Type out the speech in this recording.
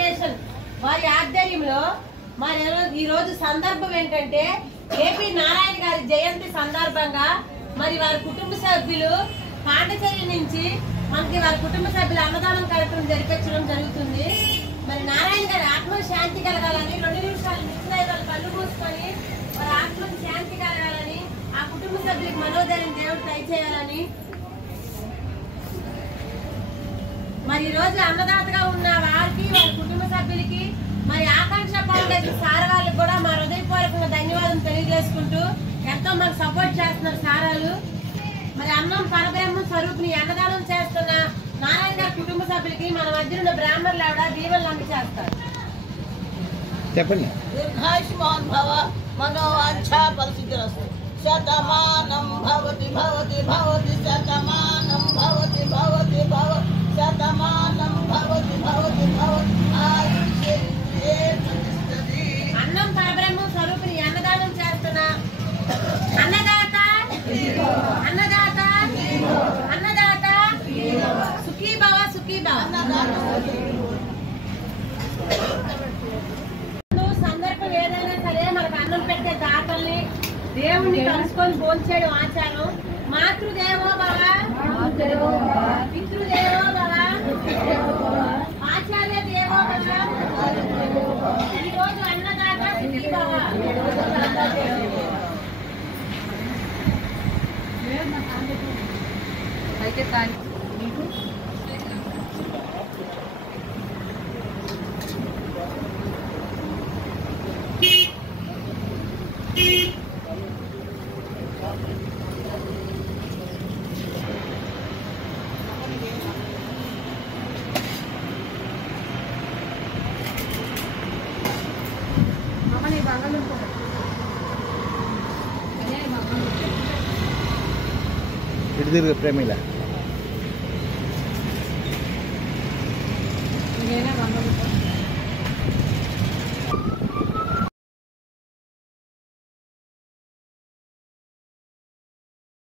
Foundation వారి ఆధ్వర్యంలో మరి ఈ రోజు సందర్భం ఏంటంటే ఏపీ నారాయణ గారి జయంతి సందర్భంగా మరి వారి కుటుంబ సభ్యులు పాండిచేరి నుంచి మనకి వారి కుటుంబ సభ్యుల అన్నదానం కార్యక్రమం జరిపించడం జరుగుతుంది. మరి నారాయణ గారి ఆత్మ శాంతి కలగాలని 2 నిమిషాలు నిశ్చయాలు కళ్ళు మూసుకొని వారి ఆత్మకు శాంతి కలగాలని ఆ కుటుంబ సభ్యులకు మనోధైర్యం దేవుడు దయచేయాలని మరి ఈ రోజు అన్నదాతగా ఉన్న వారికి వారి కుటుంబ సభ్యులకి మరి ఆకాంక్ష ఫౌండేషన్ సార్ వాళ్ళకి కూడా మా హృదయపూర్వకంగా ధన్యవాదాలు తెలియజేసుకుంటూ ఎంతో మనకు సపోర్ట్ చేస్తున్నారు సారాలు. మరి అన్నం పరబ్రహ్మ స్వరూపిణి అన్నదానం చేస్తున్న నారాయణ గారి కుటుంబ సభ్యులకి మన మధ్య ఉన్న బ్రాహ్మణులు ఆవిడ దీవెనలు అందజేస్తారు. చెప్పండి. దీర్ఘాయుష్మాన్ భవ మనోవాంఛా ఫలసిద్ధిరస్తు. శతమానం భవతి భవతి భవతి శతమానం భవతి భవతి భవతి శతమానం భవతి భవతి భవతి ఆయుష్యేంద్రియే ప్రతిష్టతి. అన్నం పరబ్రహ్మ స్వరూపిణి అన్నదానం చేస్తున్న అన్నదాత అన్నదాత అన్నదాత సుఖీ భవ సుఖీ భవ. సందర్భం ఏదైనా సరే మనకు అన్నం పెట్టే దాతల్ని దేవుణ్ణి కలుసుకొని భోంచేయడం ఆచారం. మాతృదేవో భవ పితృదేవో భవ ఆచార్య దేవో భవ. ఈ రోజు అన్నదాత సుఖీ భవ. అయితే ఇటు తిరుగు ప్రేమిల